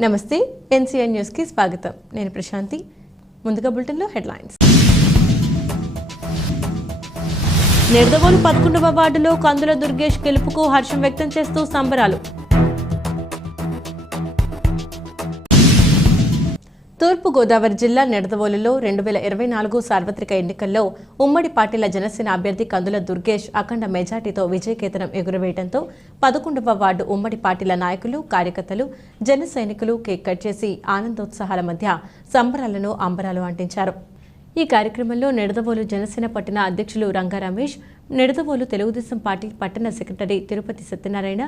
నమస్తే ఎన్సీఐ న్యూస్కి స్వాగతం. నేను ప్రశాంతి. ముందుగా బులెటిన్లో హెడ్లైన్స్. నిర్దవోలు పదకొండవ వార్డులో కందుల దుర్గేష్ గెలుపుకు హర్షం వ్యక్తం చేస్తూ సంబరాలు. తూర్పుగోదావరి జిల్లా నిడదవోలులో రెండు వేల ఇరవై నాలుగు సార్వత్రిక ఎన్నికల్లో ఉమ్మడి పార్టీల జనసేన అభ్యర్థి కందుల దుర్గేష్ అఖండ మెజార్టీతో విజయకేతనం ఎగురవేయడంతో పదకొండవ వార్డు ఉమ్మడి పార్టీల నాయకులు కార్యకర్తలు జన సైనికులు కేక్ కట్ చేసి ఆనందోత్సాహాల మధ్య సంబరాలను అంబరాలు అంటించారు. ఈ కార్యక్రమంలో నిడదవోలు జనసేన పట్టణ అధ్యక్షులు రంగా రమేష్ నిడదవోలు తెలుగుదేశం పార్టీ పట్టణ సెక్రటరీ తిరుపతి సత్యనారాయణ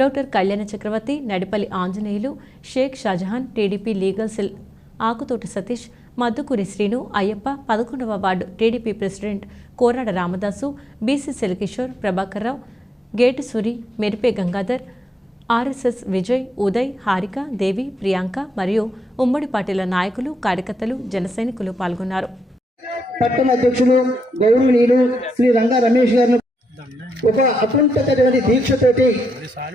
డాక్టర్ కళ్యాణ చక్రవర్తి Nadipalli Anjaneyulu Sheikh Shahjahan TDP legal cell ఆకుతోటి Satish Maddukuri Srinu Ayyappa పదకొండవ ward TDP president Korada Ramadasu BC సెల్కిషోర్ Prabhakar Rao gate Suri మెరిపే Gangadhar RSS Vijay Uday Harika దేవి ప్రియాంక మరియు ఉమ్మడి పార్టీల నాయకులు కార్యకర్తలు జనసైనికులు పాల్గొన్నారు. పట్టణ అధ్యక్షులు గౌరవనీయులు శ్రీ రంగా రమేష్ గారిని ఒక అకుంఠతటువంటి దీక్షతోటి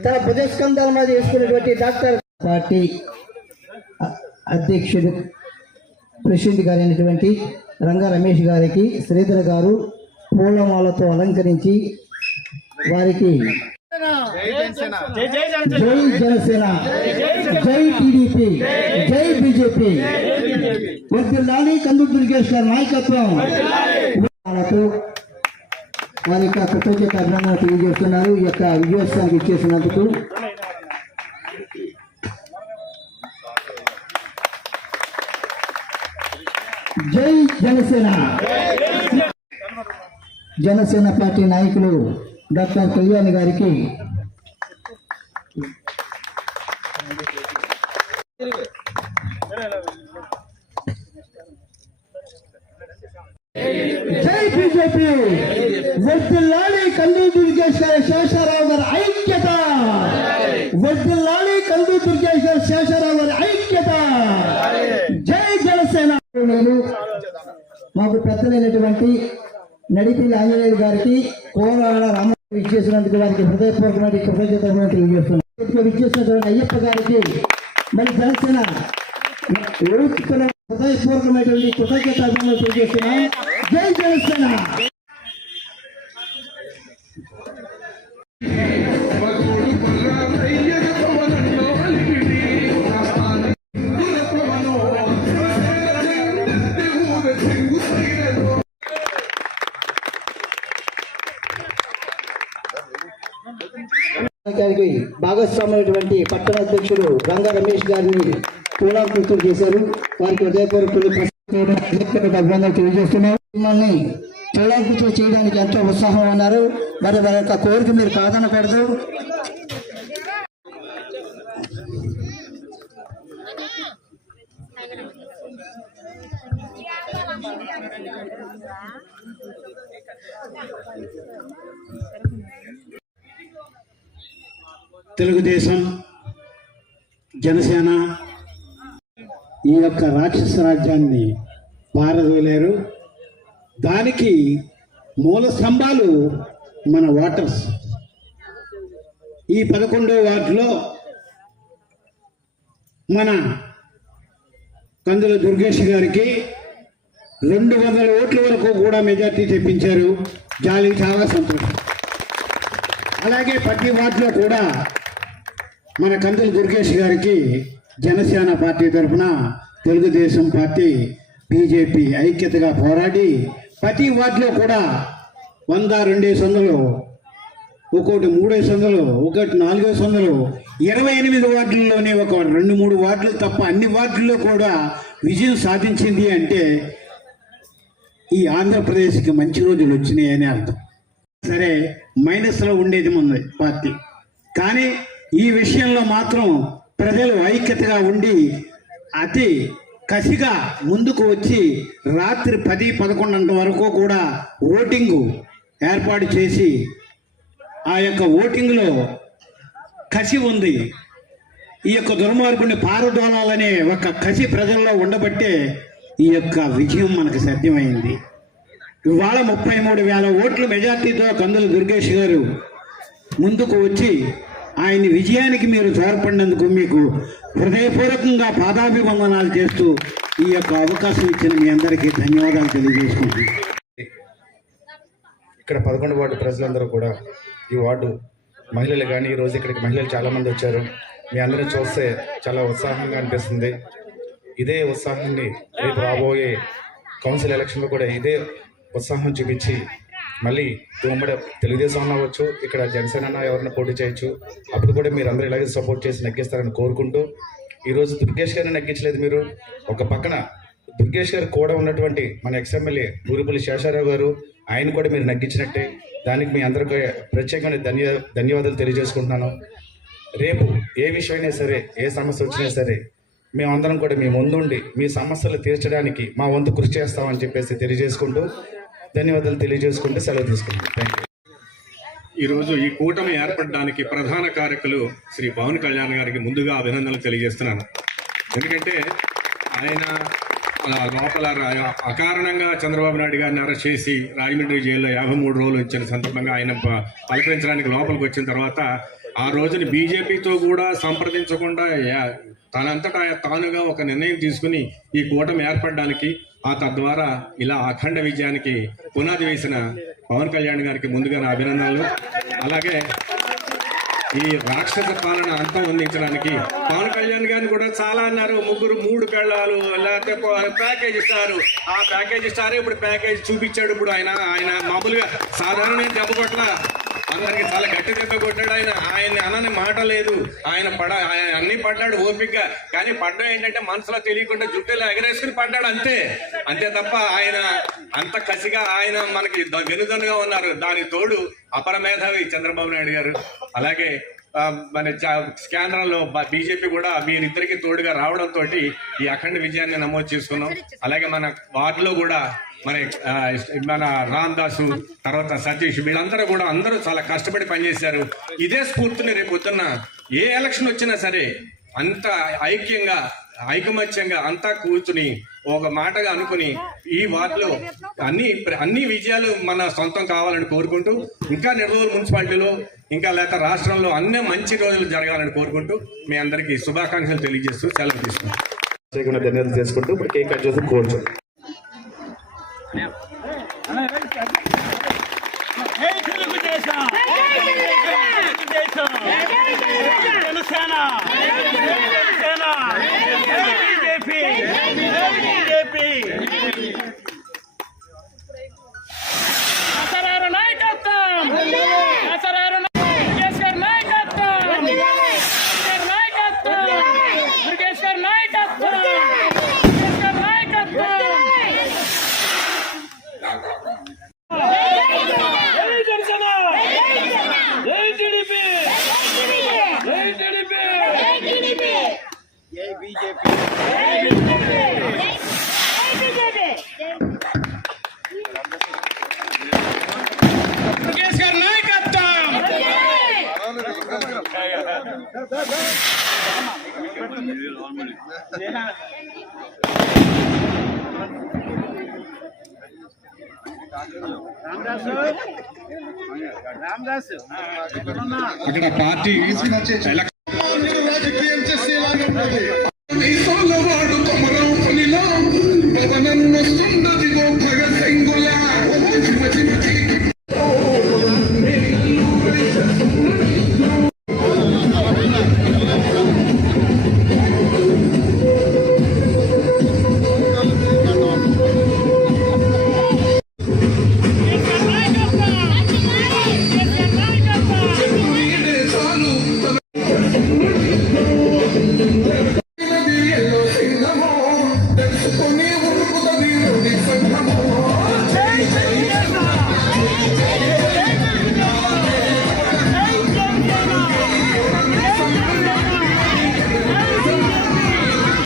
తన మీద వేసుకున్నటువంటి డాక్టర్. పార్టీ అధ్యక్షుడు ప్రెసిడెంట్ గారైనటువంటి రంగా రమేష్ గారికి శ్రీధర్ గారు పూలమాలతో అలంకరించి వారికి జై జనసేన జై టీడీపీ జై బీజేపీ. వద్దులాని కందు దుర్గేష్ గారి నాయకత్వం. వారి యొక్క కృతజ్ఞత అభినందన తెలియజేస్తున్నారు. ఈ యొక్క విజయోత్సవానికి ఇచ్చేసినందుకు జై జనసేన. జనసేన పార్టీ నాయకులు డాక్టర్ కళ్యాణ్ గారికి జై బీజేపీ. వద్దులాలి కందు దుర్గేష్ గారి శేషారావు గారు ఐక్యత వద్దులాలి కందు దుర్గేష్ గారి శేషారావు గారి ఐక్యత జై జనసేన నేను మాకు పెద్దలైనటువంటి నడిపిల్లి ఆంజనేయుడు గారికి కోరాడ రామ విచ్చేసినందుకు వారికి హృదయపూర్వకమైన కృతజ్ఞతలు తెలియజేస్తున్నాను. విచ్చేసినటువంటి అయ్యప్ప గారికి మరి జనసేన హృదయపూర్వకమైనటువంటి కృతజ్ఞత తెలియజేస్తున్నాం జై జనసేన! భాగస్వామైనటువంటి పట్టణ అధ్యక్షుడు రంగా రమేష్ గారిని పూలాకృతులు చేశారు. వారికి హృదయపూర్వక అభినందనలు తెలియజేస్తున్నాం. మిమ్మల్ని పూలాకృతులు చేయడానికి ఎంతో ఉత్సాహం ఉన్నారు మరి వారి యొక్క కోరిక మీరు కాదన పెడదు. Yeah. తెలుగుదేశం జనసేన ఈ యొక్క రాక్షస రాజ్యాన్ని పారదోలేరు. దానికి మూల స్తంభాలు మన వాటర్స్. ఈ పదకొండో వార్డులో మన కందుల దుర్గేష్ గారికి రెండు వందల ఓట్ల వరకు కూడా మెజార్టీ తెప్పించారు. జాలి చాలా సంతోషం. అలాగే ప్రతి వార్డులో కూడా మన కందుల దుర్గేష్ గారికి జనసేన పార్టీ తరఫున తెలుగుదేశం పార్టీ బీజేపీ ఐక్యతగా పోరాడి ప్రతి వార్డులో కూడా వంద రెండేసి వందలు ఒక్కోటి మూడేసి వందలు ఒకటి నాలుగేసి వందలు ఇరవై ఎనిమిది వార్డుల్లోనే ఒక రెండు మూడు వార్డులు తప్ప అన్ని వార్డుల్లో కూడా విజయం సాధించింది అంటే ఈ ఆంధ్రప్రదేశ్కి మంచి రోజులు వచ్చినాయని అర్థం. సరే మైనస్లో ఉండేది ఉంది పార్టీ. కానీ ఈ విషయంలో మాత్రం ప్రజలు ఐక్యతగా ఉండి అతి కసిగా ముందుకు వచ్చి రాత్రి పది పదకొండు వరకు కూడా ఓటింగు ఏర్పాటు చేసి ఆ యొక్క ఓటింగ్లో కసి ఉంది. ఈ యొక్క దుర్మార్గుని పారదోలాలనే ఒక కసి ప్రజల్లో ఉండబట్టే ఈ యొక్క విజయం మనకు సాధ్యమైంది. ఇవాళ ముప్పై మూడు వేల ఓట్ల మెజార్టీతో కందుల దుర్గేష్ గారు ముందుకు వచ్చి ఆయన విజయానికి మీరు తోడ్పడినందుకు మీకు హృదయపూర్వకంగా పాదాభివందనాలు చేస్తూ ఈ యొక్క అవకాశం ఇచ్చిన మీ అందరికీ ధన్యవాదాలు తెలియజేసుకుంటున్నాను. ఇక్కడ పదకొండు వార్డు ప్రజలందరూ కూడా ఈ వార్డు మహిళలు కానీ ఈ రోజు ఇక్కడికి మహిళలు చాలామంది వచ్చారు. మీ అందరిని చూస్తే చాలా ఉత్సాహంగా అనిపిస్తుంది. ఇదే ఉత్సాహాన్ని రేపు రాబోయే కౌన్సిల్ ఎలక్షన్లో కూడా ఇదే ఉత్సాహం చూపించి మళ్ళీ ఉమ్మడి తెలుగుదేశం అవ్వచ్చు ఇక్కడ జనసేన అన్న ఎవరైనా పోటీ చేయొచ్చు. అప్పుడు కూడా మీరు అందరూ ఇలాగే సపోర్ట్ చేసి నెగ్గిస్తారని కోరుకుంటూ ఈరోజు దుర్గేష్ గారిని నెగ్గించలేదు మీరు. ఒక పక్కన దుర్గేష్ గారు కూడా ఉన్నటువంటి మన ఎక్స్ఎమ్మెల్యే ఊరుపల్లి శేషారావు గారు ఆయన కూడా మీరు నగ్గించినట్టే. దానికి మీ అందరికీ ప్రత్యేకమైన ధన్య ధన్యవాదాలు తెలియజేసుకుంటున్నాను. రేపు ఏ విషయమైనా సరే ఏ సమస్య వచ్చినా సరే మేమందరం కూడా మీ ముందుండి మీ సమస్యలు తీర్చడానికి మా వంతు కృషి చేస్తామని చెప్పేసి తెలియజేసుకుంటూ ధన్యవాదాలు తెలియజేసుకుంటూ సెలవు తీసుకుంటాం థ్యాంక్ యూ ఈరోజు ఈ కూటమి ఏర్పడడానికి ప్రధాన కార్యకులు శ్రీ పవన్ కళ్యాణ్ గారికి ముందుగా అభినందనలు తెలియజేస్తున్నాను. ఎందుకంటే ఆయన లోపల అకారణంగా చంద్రబాబు నాయుడు గారిని అరెస్ట్ చేసి రాజమండ్రి జైల్లో యాభై మూడు రోజులు ఇచ్చిన సందర్భంగా ఆయన పలకరించడానికి లోపలికి వచ్చిన తర్వాత ఆ రోజున బీజేపీతో కూడా సంప్రదించకుండా తనంతటా తానుగా ఒక నిర్ణయం తీసుకుని ఈ కూటమి ఏర్పడడానికి ఆ తద్వారా ఇలా అఖండ విజయానికి పునాది వేసిన పవన్ కళ్యాణ్ గారికి ముందుగా నా అభినందనలు. అలాగే ఈ రాక్షస పాలన అంతం అందించడానికి పవన్ కళ్యాణ్ గారిని కూడా చాలా అన్నారు. ముగ్గురు మూడు పెళ్ళాలు లేకపోతే ప్యాకేజ్ ఇస్తారు. ఆ ప్యాకేజ్ ఇస్తారు ఇప్పుడు ప్యాకేజ్ చూపించాడు ఇప్పుడు ఆయన. ఆయన మామూలుగా సాధారణ దెబ్బ కొట్ల అందరికి చాలా గట్టి దెబ్బ కొట్టాడు ఆయన. ఆయన అనని మాట లేదు. ఆయన పడ ఆయన అన్ని పడ్డాడు ఓపికగా కానీ పడ్డం ఏంటంటే మనసులో తెలియకుండా జుట్టులో ఎగరేసుకుని పడ్డాడు అంతే. అంతే తప్ప ఆయన అంత కసిగా ఆయన మనకి వెనుదనుగా ఉన్నారు. దానికి తోడు అపర మేధావి చంద్రబాబు నాయుడు గారు. అలాగే మన కేంద్రంలో బీజేపీ కూడా మీరిద్దరికి తోడుగా రావడంతో ఈ అఖండ విజయాన్ని నమోదు చేసుకున్నాం. అలాగే మన వార్డులో కూడా మరి మన రామ్ దాసు తర్వాత సతీష్ వీళ్ళందరూ కూడా అందరూ చాలా కష్టపడి పనిచేశారు. ఇదే స్ఫూర్తిని రేపు పొద్దున్న ఏ ఎలక్షన్ వచ్చినా సరే అంత ఐక్యంగా ఐకమత్యంగా అంతా కూర్చుని ఒక మాటగా అనుకుని ఈ వార్డులో అన్ని అన్ని విజయాలు మన సొంతం కావాలని కోరుకుంటూ ఇంకా నెల్లూరు మున్సిపాలిటీలో ఇంకా లేక రాష్ట్రంలో అన్ని మంచి రోజులు జరగాలని కోరుకుంటూ మీ అందరికీ శుభాకాంక్షలు తెలియజేస్తూ సెలవు తీసుకుంటాం ధన్యవాదాలు చేసుకుంటూ ఇప్పుడు కేక్ కట్ చేసి కోరుచు జనసేన జనసేన బీజేపీ బీజేపీ అసరారు నాయకత్వం అసరారు నాయకత్వం నాయకత్వం నాయకత్వం దుర్గేష్ గారి నాయకత్వం దుర్గేష్ గారి నాయకత్వం జై జనసేన జై టీడీపీ జై టీడీపీ దుర్గేష్ పార్టీ రాజకీయం చేసేలాగా ఉన్నది Pero no es una vida,